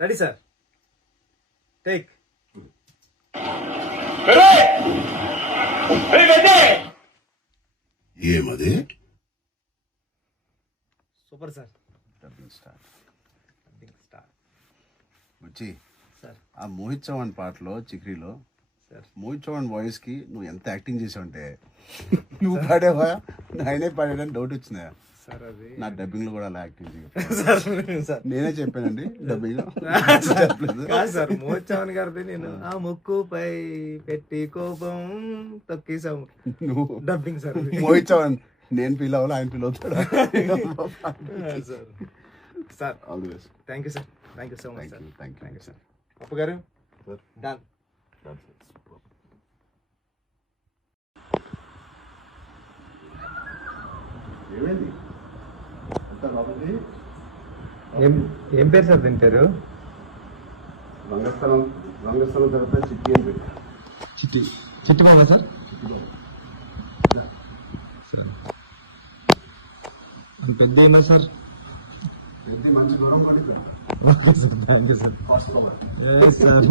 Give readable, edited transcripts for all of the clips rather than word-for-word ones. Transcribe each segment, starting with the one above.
Ready sir, take. ఏమది? Super sir. Dubbing star వచ్చి sir, ఆ మోహిత్ చౌహాన్ పాటలో చిక్రీలో సార్ మోహిత్ చౌహాన్ వాయిస్ కి నువ్వు ఎంత యాక్టింగ్ చేసావంటే నువ్వు పాడేవా ఆయనే పాడాడని డౌట్ వచ్చిందా సార్? అది నా డబ్బింగ్ లో కూడా అలా యాక్టింగ్ చేయ సార్ నేనే చెప్పానండి డబ్బింగ్ కాదు సార్, మోహిత్ చౌహాన్ గారిది నేను ఆ ముక్కుపై పెట్టి కోపం తొక్కేసాము నువ్వు డబ్బింగ్ సార్. మోహిత్ చౌహాన్ నేను ఫీల్ అవ్వాలి, ఆయన ఫీల్ అవుతాడు. Sir sir all the best. Thank you sir, thank you so much sir. Thank you sir. అప్పు గారు సార్. డన్. ఏమైంది అంతా బాగుంది. ఏం పేరు సార్ దీని పేరు? రంగస్థలం తర్వాత చిట్టి అని పెట్టా. చిట్టి బాబా సార్. పెద్ద ఏమో సార్? పెద్ద మంచి దూరం పడిందా? Thank you sir. సార్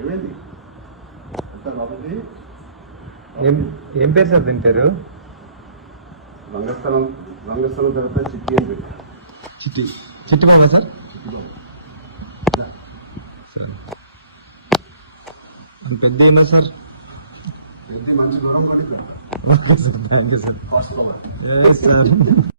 ఏమైంది అంతా బాగుంది. ఏం పేరు సార్ దీని పేరు? రంగస్థలం తర్వాత చిట్టి అని పెట్టా. చిట్టి బాబా సార్. పెద్ద ఏమో సార్? పెద్ద మంచి దూరం పడిందా? Thank you sir. First sir